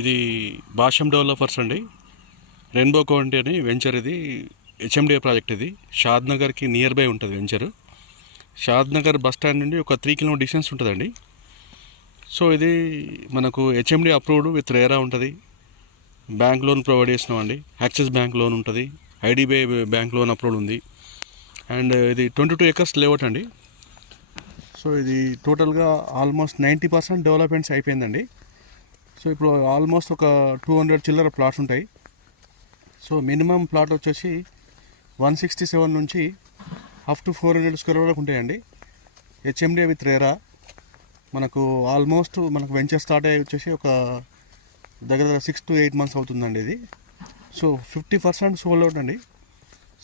ఇది భాష్యం డెవలపర్స్ అండి. Rainbow county అని వెంచర్. ఇది హెచ్ఎండిఏ ప్రాజెక్ట్. ఇది షాద్ నగర్కి నియర్ బై ఉంటుంది వెంచర్. షాద్ నగర్ బస్ స్టాండ్ నుండి ఒక 3 కిలోమీటర్ డిస్టెన్స్ ఉంటుందండి. సో ఇది మనకు హెచ్ఎండి అప్రూవ్డ్ విత్ రేరా ఉంటుంది. బ్యాంక్ లోన్ ప్రొవైడ్ చేస్తున్నామండి. యాక్సిస్ బ్యాంక్ లోన్ ఉంటుంది, ఐడిబిఐ బ్యాంక్ లోన్ అప్రూవ్డ్ ఉంది. అండ్ ఇది 22 acres లేఅవుట్ అండి. సో ఇది టోటల్గా ఆల్మోస్ట్ 90% డెవలప్మెంట్స్ అయిపోయిందండి. సో ఇప్పుడు ఆల్మోస్ట్ ఒక 200 చిల్లర ప్లాట్స్ ఉంటాయి. సో మినిమం ప్లాట్ వచ్చేసి 167 నుంచి అప్ టు 400 స్క్వేర్ వరకు ఉంటాయండి. HMDA with RERA. మనకు ఆల్మోస్ట్ మనకు వెంచర్ స్టార్ట్ అయ్యి వచ్చేసి ఒక దగ్గర 6 to 8 months అవుతుందండి ఇది. సో 50% సోల్డ్ అవుట్ అండి.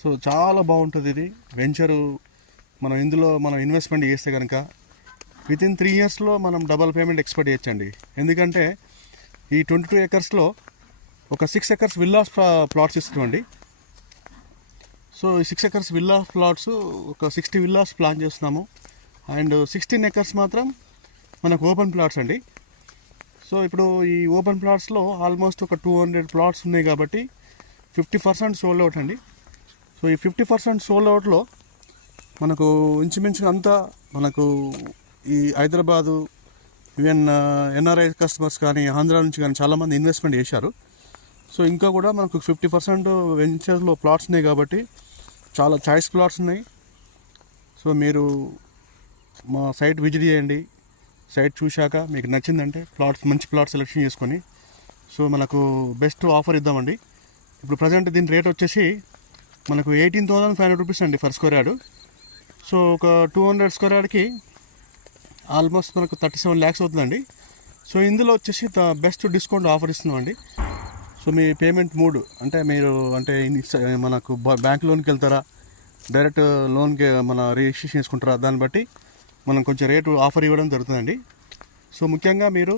సో చాలా బాగుంటుంది ఇది వెంచరు. మనం ఇందులో మనం ఇన్వెస్ట్మెంట్ చేస్తే కనుక వితిన్ 3 yearsలో మనం డబల్ పేమెంట్ ఎక్స్పెక్ట్ చేయొచ్చండి. ఎందుకంటే ఈ 22 acresలో ఒక 6 acres విల్లాస్ ప్లాట్స్ ఇస్తున్నామండి. సో ఈ 6 acres విల్లా ప్లాట్స్ ఒక 60 విల్లాస్ ప్లాన్ చేస్తున్నాము. అండ్ 16 acres మాత్రం మనకు ఓపెన్ ప్లాట్స్ అండి. సో ఇప్పుడు ఈ ఓపెన్ ప్లాట్స్లో ఆల్మోస్ట్ ఒక 200 ప్లాట్స్ ఉన్నాయి కాబట్టి 50% సోల్డ్ అవుట్ అండి. సో ఈ 50% సోల్డ్ అవుట్లో మనకు ఇంచుమించుగా అంతా మనకు ఈ హైదరాబాదు ఈవెన్ ఎన్ఆర్ఐ కస్టమర్స్ కానీ ఆంధ్ర నుంచి కానీ చాలామంది ఇన్వెస్ట్మెంట్ చేశారు. సో ఇంకా కూడా మనకు 50% వెంచర్లో ప్లాట్స్ ఉన్నాయి కాబట్టి చాలా చాయిస్ ప్లాట్స్ ఉన్నాయి. సో మీరు మా సైట్ విజిట్ చేయండి. సైట్ చూశాక మీకు నచ్చిందంటే మంచి ప్లాట్ సెలెక్షన్ చేసుకొని సో మనకు బెస్ట్ ఆఫర్ ఇద్దామండి. ఇప్పుడు ప్రజెంట్ దీని రేట్ వచ్చేసి మనకు 18,500 రూపీస్ అండి ఫర్ స్క్వేర్ యార్డ్. సో ఒక 200 స్క్వేర్ యార్డ్కి ఆల్మోస్ట్ మనకు 37 lakhs అవుతుందండి. సో ఇందులో వచ్చేసి బెస్ట్ డిస్కౌంట్ ఆఫర్ ఇస్తున్నామండి. సో మీ పేమెంట్ మూడ్ అంటే మీరు అంటే మనకు బ్యాంక్ లోన్కి వెళ్తారా, డైరెక్ట్ లోన్కి మన రిజిస్ట్రేషన్ చేసుకుంటారా, దాన్ని బట్టి మనం కొంచెం రేటు ఆఫర్ ఇవ్వడం జరుగుతుందండి. సో ముఖ్యంగా మీరు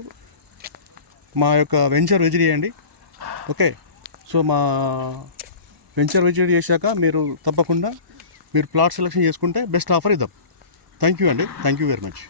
మా యొక్క వెంచర్ విజిట్ చేయండి. ఓకే. సో మా వెంచర్ విజిట్ చేశాక మీరు తప్పకుండా మీరు ప్లాట్ సెలెక్షన్ చేసుకుంటే బెస్ట్ ఆఫర్ ఇద్దాం. థ్యాంక్ యూ అండి. Thank you very much.